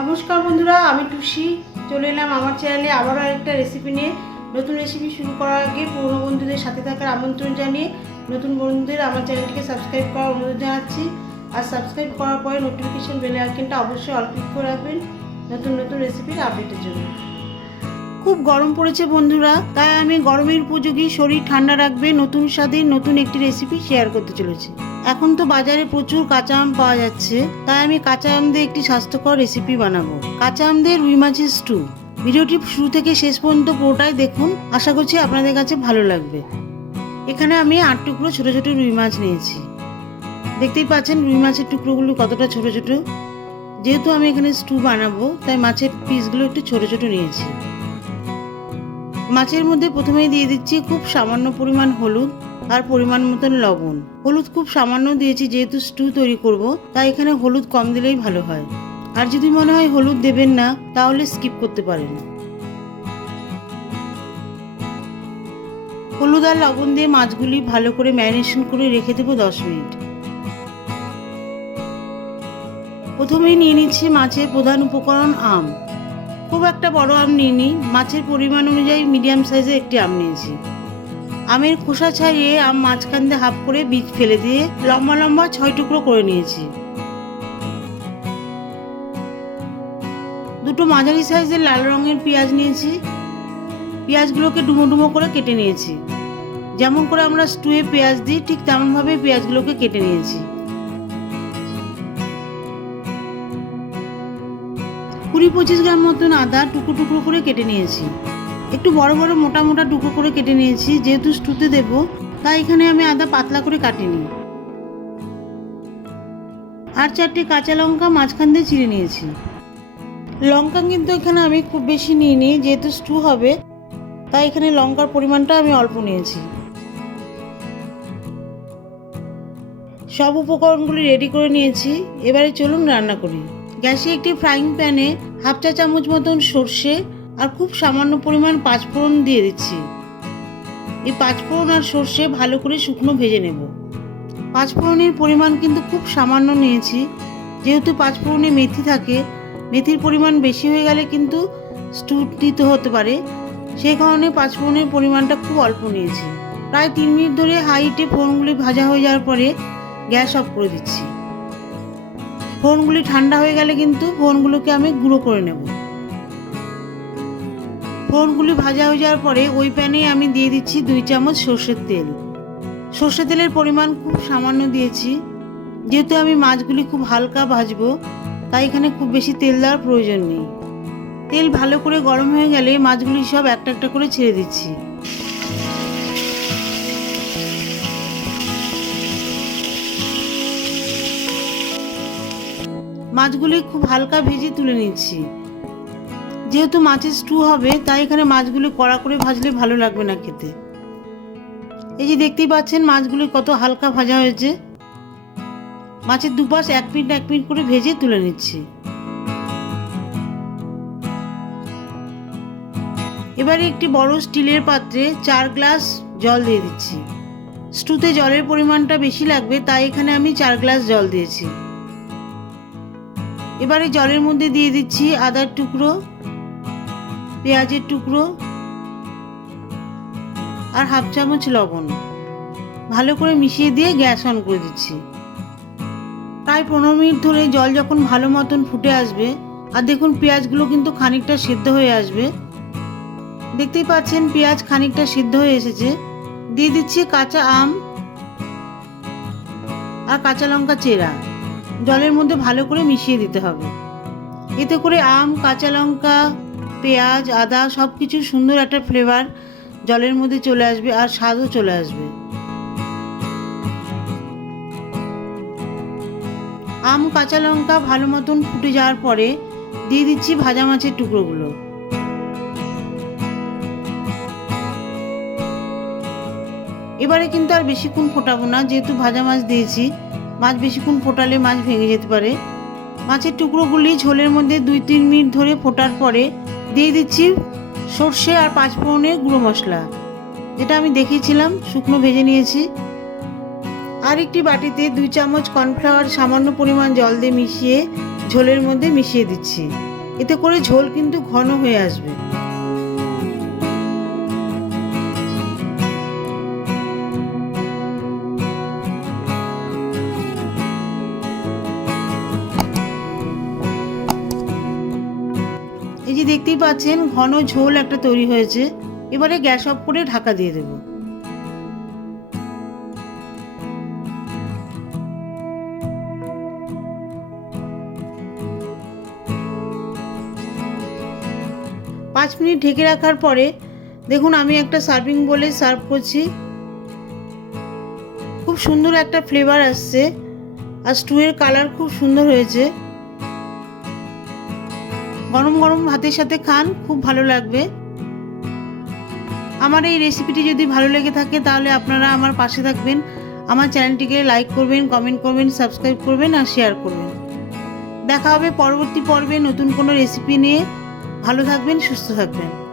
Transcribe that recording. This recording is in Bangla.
নমস্কার বন্ধুরা, আমি টুসি। চলে এলাম আমার চ্যানেলে আবারও একটা রেসিপি নিয়ে। নতুন রেসিপি শুরু করার আগে পুরনো বন্ধুদের সাথে থাকার আমন্ত্রণ জানিয়ে নতুন বন্ধুদের আমার চ্যানেলটিকে সাবস্ক্রাইব করার অনুরোধ জানাচ্ছি। আর সাবস্ক্রাইব করার পরে নোটিফিকেশন বেল আইকনটা অবশ্যই অল ক্লিক করে রাখবেন। নতুন নতুন রেসিপির আপডেটের জন্য। খুব গরম পড়েছে বন্ধুরা, তাই আমি গরমের উপযোগী শরীর ঠান্ডা রাখবে, নতুন স্বাদে নতুন একটি রেসিপি শেয়ার করতে চলেছি। এখন তো বাজারে প্রচুর কাঁচা আম পাওয়া যাচ্ছে, তাই আমি কাঁচা আম দিয়ে একটি স্বাস্থ্যকর রেসিপি বানাবো। কাঁচা আম দিয়ে রুই মাছের স্টু ভিডিওটি শুরু থেকে শেষ পর্যন্ত পুরোটাই দেখুন, আশা করছি আপনাদের কাছে ভালো লাগবে। এখানে আমি আট টুকরো ছোটো ছোটো রুই মাছ নিয়েছি। দেখতেই পাচ্ছেন রুই মাছের টুকরোগুলো কতটা ছোট ছোট। যেহেতু আমি এখানে স্টু বানাবো, তাই মাছের পিসগুলো একটু ছোটো ছোটো নিয়েছি। মাছের মধ্যে প্রথমেই দিয়ে দিচ্ছি খুব সামান্য পরিমাণ হলুদ আর পরিমাণ মতন লবণ। হলুদ খুব সামান্য দিয়েছি, যেহেতু স্টু তৈরি করব, তাই এখানে হলুদ কম দিলেই ভালো হয়। আর যদি মনে হয় হলুদ দেবেন না, তাহলে স্কিপ করতে পারেন। হলুদ আর লবণ দিয়ে মাছগুলি ভালো করে ম্যারিনেশন করে রেখে দেবো দশ মিনিট। প্রথমেই নিয়ে নিচ্ছি মাছের প্রধান উপকরণ আম। খুব একটা বড় আম নিইনি। মাছের পরিমাণ অনুযায়ী মিডিয়াম সাইজের একটি আম নিয়েছি। আমের খোসা ছাড়িয়ে আম মাঝখান দিয়ে হাফ করে বীজ ফেলে দিয়ে লম্বা লম্বা ছয় টুকরো করে নিয়েছি। দুটো মাঝারি সাইজের লাল রঙের পেঁয়াজ নিয়েছি। পেঁয়াজগুলোকে ডুমো ডুমো করে কেটে নিয়েছি। যেমন করে আমরা স্টুয়ে পেঁয়াজ দিই, ঠিক তেমনভাবে পেঁয়াজগুলোকে কেটে নিয়েছি। কুড়ি পঁচিশ গ্রাম মতন আদা টুকরো টুকরো করে কেটে নিয়েছি। একটু বড় বড় মোটা মোটা টুকরো করে কেটে নিয়েছি, যেহেতু স্টুতে দেব, তাই এখানে আমি আদা পাতলা করে কাটিনি। আর চারটে কাঁচা লঙ্কা মাঝখান দিয়ে চিড়ে নিয়েছি। লঙ্কা কিন্তু এখানে আমি খুব বেশি নিইনি, যেহেতু স্টু হবে, তাই এখানে লঙ্কার পরিমাণটা আমি অল্প নিয়েছি। সব উপকরণগুলি রেডি করে নিয়েছি, এবারে চলুন রান্না করি। গ্যাসে একটি ফ্রাইং প্যানে হাফ চা চামচ মতন সর্ষে আর খুব সামান্য পরিমাণ পাঁচফোড়ন দিয়ে দিচ্ছি। এই পাঁচফোড়ন আর সর্ষে ভালো করে শুকনো ভেজে নেব। পাঁচফোড়নের পরিমাণ কিন্তু খুব সামান্য নিয়েছি। যেহেতু পাঁচফোড়নে মেথি থাকে, মেথির পরিমাণ বেশি হয়ে গেলে কিন্তু স্টু দিতে হতে পারে। সেই কারণে পাঁচফোড়নের পরিমাণটা খুব অল্প নিয়েছি। প্রায় তিন মিনিট ধরে হাইটে ফোড়নগুলি ভাজা হয়ে যাওয়ার পরে গ্যাস অফ করে দিচ্ছি। ফোনগুলি ঠান্ডা হয়ে গেলে কিন্তু ফোনগুলোকে আমি গুঁড়ো করে নেব। ফোনগুলি ভাজা হয়ে যাওয়ার পরে ওই প্যানে আমি দিয়ে দিচ্ছি দুই চামচ সর্ষের তেল। সর্ষের তেলের পরিমাণ খুব সামান্য দিয়েছি। যেহেতু আমি মাছগুলি খুব হালকা ভাজবো, তাই এখানে খুব বেশি তেল দেওয়ার প্রয়োজন নেই। তেল ভালো করে গরম হয়ে গেলে মাছগুলি সব একটা একটা করে ছেড়ে দিচ্ছি। মাছগুলি খুব হালকা ভেজে তুলে নিচ্ছি। যেহেতু মাছের স্টু হবে, তাই এখানে মাছগুলি কড়া করে ভাজলে ভালো লাগবে না খেতে। এই যে দেখতেই পাচ্ছেন মাছগুলি কত হালকা ভাজা হয়েছে। মাছের দুপাশ এক মিনিট এক মিনিট করে ভেজে তুলে নিচ্ছি। এবারে একটি বড় স্টিলের পাত্রে চার গ্লাস জল দিয়ে দিচ্ছি। স্টুতে জলের পরিমাণটা বেশি লাগবে, তাই এখানে আমি চার গ্লাস জল দিয়েছি। এবারে জলের মধ্যে দিয়ে দিচ্ছি আদার টুকরো, পেঁয়াজের টুকরো আর হাফ চামচ লবণ। ভালো করে মিশিয়ে দিয়ে গ্যাস অন করে দিচ্ছি। প্রায় পনেরো মিনিট ধরে জল যখন ভালো মতন ফুটে আসবে, আর দেখুন পেঁয়াজগুলো কিন্তু খানিকটা সিদ্ধ হয়ে আসবে। দেখতেই পাচ্ছেন পেঁয়াজ খানিকটা সিদ্ধ হয়ে এসেছে। দিয়ে দিচ্ছি কাঁচা আম আর কাঁচা লঙ্কা চেরা। জলের মধ্যে ভালো করে মিশিয়ে দিতে হবে। এতে করে আম, কাঁচা লঙ্কা, পেঁয়াজ, আদা সব কিছু সুন্দর একটা ফ্লেভার জলের মধ্যে চলে আসবে আর স্বাদও চলে আসবে। আম, কাঁচা লঙ্কা ভালো মতন ফুটে যাওয়ার পরে দিয়ে দিচ্ছি ভাজা মাছের টুকরোগুলো। এবারে কিন্তু আর বেশিক্ষণ ফোটাবো না, যেহেতু ভাজা মাছ দিয়েছি। মাছ বেশিক্ষণ ফোটালে মাছ ভেঙে যেতে পারে? মাছের টুকরোগুলি ঝোলের মধ্যে দুই তিন মিনিট ধরে ফোটার পরে দিয়ে দিচ্ছি সর্ষে আর পাঁচফোড়নের গুঁড়ো মশলা। যেটা আমি দেখিয়েছিলাম, শুকনো ভেজে নিয়েছি। আর একটি বাটিতে দুই চামচ কর্নফ্লাওয়ার সামান্য পরিমাণ জল দিয়ে মিশিয়ে ঝোলের মধ্যে মিশিয়ে দিচ্ছি। এতে করে ঝোল কিন্তু ঘন হয়ে আসবে। দেখতেই পাচ্ছেন ঘন ঝোল একটা তৈরি হয়েছে। এবারে গ্যাস অফ করে ঢাকা দিয়ে দেব। পাঁচ মিনিট ঢেকে রাখার পরে দেখুন আমি একটা সার্ভিং বলে সার্ভ করছি। খুব সুন্দর একটা ফ্লেভার আসছে। আর স্টুয়ের কালার খুব সুন্দর হয়েছে। গরম গরম ভাতের সাথে খান, খুব ভালো লাগবে। আমার এই রেসিপিটি যদি ভালো লেগে থাকে, তাহলে আপনারা আমার পাশে থাকবেন। আমার চ্যানেলটিকে লাইক করবেন কমেন্ট করবেন সাবস্ক্রাইব করবেন আর শেয়ার করবেন। দেখা হবে পরবর্তী পর্বে নতুন কোনো রেসিপি নিয়ে। ভালো থাকবেন, সুস্থ থাকবেন।